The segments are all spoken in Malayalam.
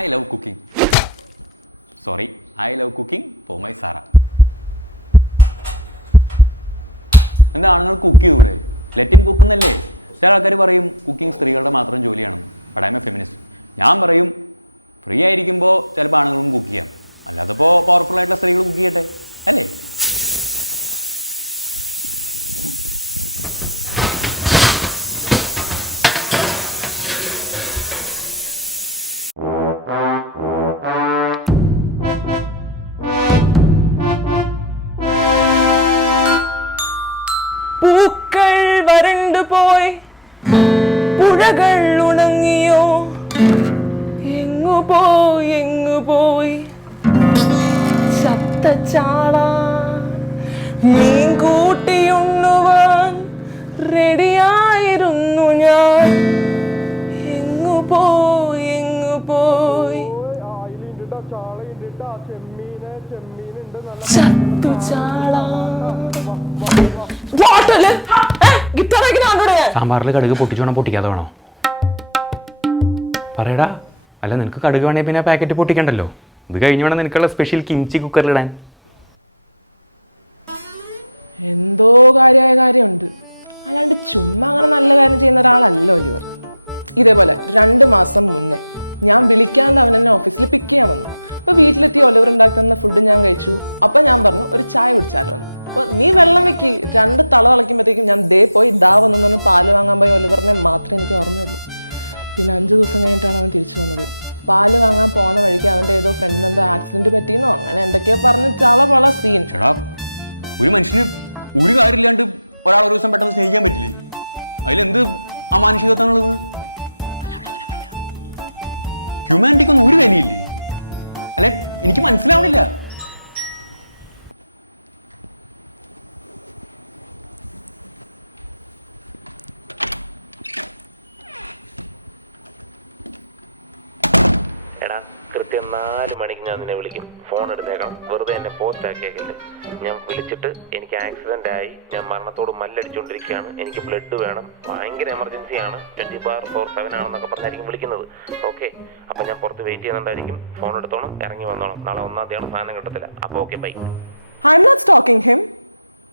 I love cooking. Sorry, I love cooking for my Sara. എന്താ ആണുങ്ങൾ കുക്ക് ചെയ്തൂടെ? ലെറ്റ് ഹിം കുക്ക് എന്നല്ലേ? ചില ആൾക്കാർ പറയും കുക്കിംഗ് സ്ത്രീകളുടെ മാത്രം ജോലിയാണെന്ന്. But I am a feminist. ഞാൻ പറയും ഫ്രീ ആയിരിക്കുമ്പോൾ ചിലപ്പോൾ ആണുങ്ങളും കുക്ക് ചെയ്യാം, അല്ലാത്തപ്പോൾ പവർഫുൾ ആയിട്ടുള്ള സ്ത്രീകൾ കുക്ക് ചെയ്യട്ടെ, അല്ലേ? പൂക്കൾ വരണ്ടു പോയി, പുഴകൾ ഉണങ്ങിയോ, എങ്ങു പോയി ചത്ത ചാള മീൻ കൂട്ടിയുണ്ണുവാൻ റെഡിയായിരുന്നു ഞാൻ. എങ്ങു പോയി ചത്തു ചാള. സാമ്പാറിൽ കടുക് പൊട്ടിച്ചു വേണം, പൊട്ടിക്കാതെ വേണോ? പറയടാ. അല്ല, നിനക്ക് കടുക് വേണേ പിന്നെ പാക്കറ്റ് പൊട്ടിക്കണ്ടല്ലോ. ഇത് കഴിഞ്ഞ് വേണം നിനക്കുള്ള സ്പെഷ്യൽ കിംചി കുക്കറിലിടാൻ. എന്തോ കാര്യമുണ്ട്. അല്ലാണ്ട് ചുമ്മാ അങ്ങനെ നല്ല കാര്യം ചെയ്യുന്ന ഒരാളല്ല ഒലിവർ. ഇതേപോലെ 2 മാസം മുന്നേ ഞാൻ വിളിക്കാണ്ട് അവൻ എന്നെ ഓഫീസിൽ പിക്ക് ചെയ്യാൻ വന്നു. അപ്പോൾ വീട്ടിലെത്തി ഒലിവർ ഉണ്ടാക്കി തന്ന ഫുഡ് ഞാൻ കഴിച്ചു. അപ്പം ഞാൻ പറഞ്ഞു ഒരു ചായ കുടിച്ചാലോ എന്ന്. അപ്പോൾ നീ വെള്ളം വെക്കി 2 തള തിളയ്ക്കുമ്പോഴത്തേക്കും ഞാൻ പോയി വന്നു പറഞ്ഞ് പാല് വാങ്ങാൻ പോയി ഒലിവറിനെ മാത്രമേ എനിക്ക് ഓർമ്മയുള്ളൂ. പിന്നെ 5 ദിവസം കഴിഞ്ഞിട്ടാണ് അവൻ തിരിച്ചു വന്നത്. പാല് വാങ്ങാൻ പോണ വഴിക്ക് അവൻ്റെ ഏതോ ഫ്രണ്ടിന് എന്തോ ആക്സിഡന്റ് പറ്റിയെന്നോ അങ്ങനെ എന്തൊക്കെയോ പറഞ്ഞ് ചള സീൻ. ചേടാ, ഒരു മനുഷ്യന് ഒരു കാര്യമില്ലാണ്ട് ഒരാൾ ഒരു ദിവസം പെട്ടെന്ന് സ്നേഹിക്കാൻ പറ്റില്ലേ? അതിലെന്ത് അമാനുഷികത്താണുള്ളത്? ഹ്യൂമാനിറ്റിക്കൊന്നും ഒരു വിലയില്ലേ? അല്ലെ, എനിക്ക് മനസ്സിലാവണില്ല. കൃത്യം 4 മണിക്ക് ഞാൻ നിന്നെ വിളിക്കും. ഫോൺ എടുത്തേക്കണം. വെറുതെ എന്നെ പോസ്റ്റ് ആക്കിയേക്കില്ല. ഞാൻ വിളിച്ചിട്ട് എനിക്ക് ആക്സിഡന്റ് ആയി, ഞാൻ മരണത്തോട് മല്ലടിച്ചുകൊണ്ടിരിക്കുകയാണ്, എനിക്ക് ബ്ലഡ് വേണം, ഭയങ്കര എമർജൻസിയാണ്, 24/7 ആണെന്നൊക്കെ പറഞ്ഞായിരിക്കും വിളിക്കുന്നത്. ഓക്കെ, അപ്പം ഞാൻ പുറത്ത് വെയിറ്റ് ചെയ്യുന്നുണ്ടായിരിക്കും. ഫോൺ എടുത്തോണം, ഇറങ്ങി വന്നോണം. നാളെ 1-ാം തീയതി സാധനം കിട്ടത്തില്ല. അപ്പോൾ okay, bye. I am not stalking him.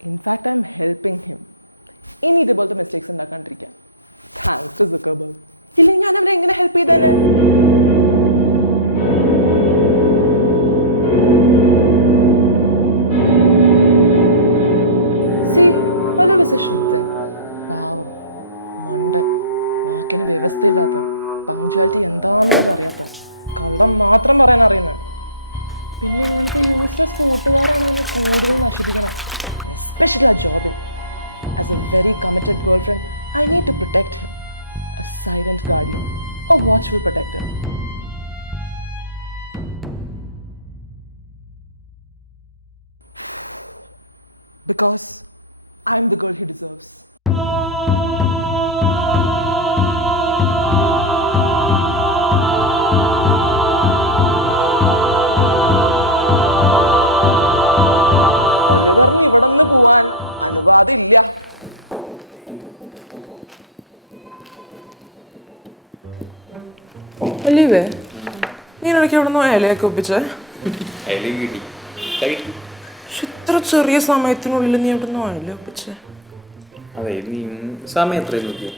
In fact I am helping him. ഇനി ഇതുപോലത്തെ മിസ്റ്റേക്സ് ഉണ്ടാക്കാണ്ടിരിക്കാം. Thanks to Zuckerberg. ഇല്ലെങ്കിൽ ഞാൻ അവരെ എങ്ങനെ ഹെൽപ്പ് ചെയ്തേനെ? ശുദ്ധൻ, പാവം, മണ്ടൻ, വാക്കിന് വ്യവസ്ഥയില്ലാത്ത, പങ്ക്ച്വാലിറ്റി എന്താണെന്നത് അറിയാത്ത, കള്ളം മാത്രം പറയാൻ അറിയുന്നത്. പിന്നെ ഇങ്ങനത്തെ യൂസ്ലെസ് കൂട്ടുകാരാണ് അവനെ കൂടുതൽ നശിപ്പിക്കണം, എസ്പെഷ്യലി ആ Jobin. As a very committed girlfriend, I need to protect him. A silent guardian, a watchful protector. Because I'm the girl he deserves. ഒലിവറിന് ഇവിടെ നിന്ന് പോവാൻ അനുവാദം ഇല്ല. ഒലിവേ, നീ ഇടയ്ക്ക് എവിടെ നിന്നോ ഇലയൊക്കെ ഒപ്പിച്ചേ? ഇത്ര ചെറിയ സമയത്തിനുള്ളിൽ നീ എവിടെ നിന്നോ ഇല ഒപ്പിച്ചേ? അതെ, നീ സമയം എത്രയും നോക്കിയോ?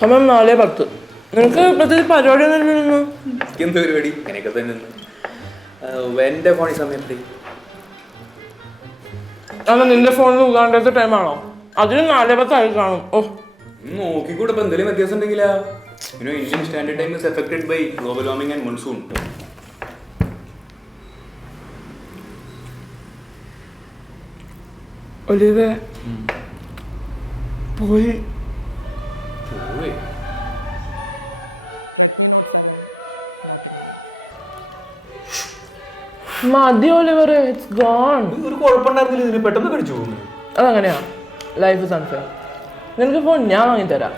സമയം 4:10. നിനക്ക് പ്രത്യേകിച്ച് പരിപാടിയൊന്നും ഇല്ലല്ലോ. എന്താ പരിപാടി? എനിക്ക് തന്നെ എൻ്റെ ഫോണിൽ സമയം എത്ര? അല്ല, നിന്റെ ഫോണിൽ ഉദാഹരണത്തെ ടൈമാണോ? അതിന് 4:10 ആയി കാണും. ഓ, നോക്കിക്കൂടെ. ഇപ്പം എന്തെങ്കിലും വ്യത്യാസം ഉണ്ടെങ്കിലാ? Indian standard time is affected by global warming and monsoon. ഒലിവേ പോയി. Redmi Note 7 not anymore. മതി ഒലിവർ, ഇറ്റ്സ് ഗോൺ. ഒരു കുഴപ്പമുണ്ടായിരുന്നില്ല, ഇതിന് പെട്ടെന്ന് കടിച്ചു പോകുന്നു. അതങ്ങനെയാണ്, ലൈഫ് ഇസ് അൺഫെയർ. നിനക്ക് ഫോൺ ഞാൻ വാങ്ങിത്തരാം.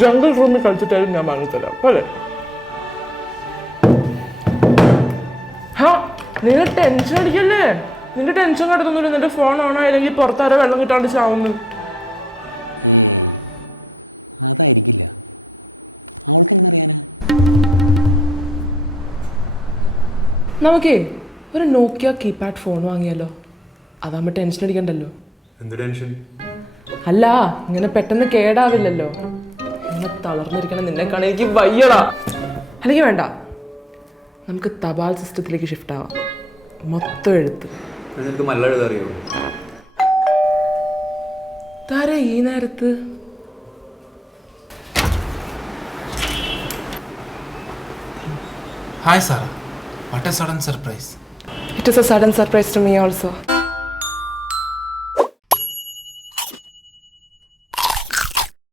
ജംഗിൾ റൂമിൽ കളിച്ചിട്ടായാലും ഞാൻ വാങ്ങിത്തരാം, അല്ലേ? ഹാ, നിങ്ങൾ ടെൻഷൻ അടിക്കല്ലേ? നിന്റെ ടെൻഷൻ കിടത്തുന്നില്ല. നിന്റെ ഫോൺ ഓണോ അല്ലെങ്കിൽ പുറത്താരോ വെള്ളം കിട്ടാണ്ട് ചാവുന്നു. അതായിരിക്കില്ല. അവൾക്ക് എങ്ങനെ അറിയാനാ? നമുക്കേ ഒരു നോക്കിയ കീപാഡ് ഫോൺ വാങ്ങിയാലോ? അതാകുമ്പോൾ ടെൻഷൻ അടിക്കണ്ടല്ലോ. എന്ത് ടെൻഷൻ? അല്ല, ഇങ്ങനെ പെട്ടെന്ന് കേടാവില്ലല്ലോ. ഇങ്ങനെ തളർന്നിരിക്കണം നിന്നെ കാണാൻ എനിക്ക് വയ്യടാ. അല്ലെങ്കിൽ വേണ്ട, നമുക്ക് തപാൽ സിസ്റ്റത്തിലേക്ക് ഷിഫ്റ്റ് ആവാം. മൊത്തം എഴുത്ത്. നിനക്ക് മലയാളം എഴുതാറിയോ? താര ഈ നേരത്ത്? Hi Sarah, what a sudden surprise. It is a sudden surprise to me also.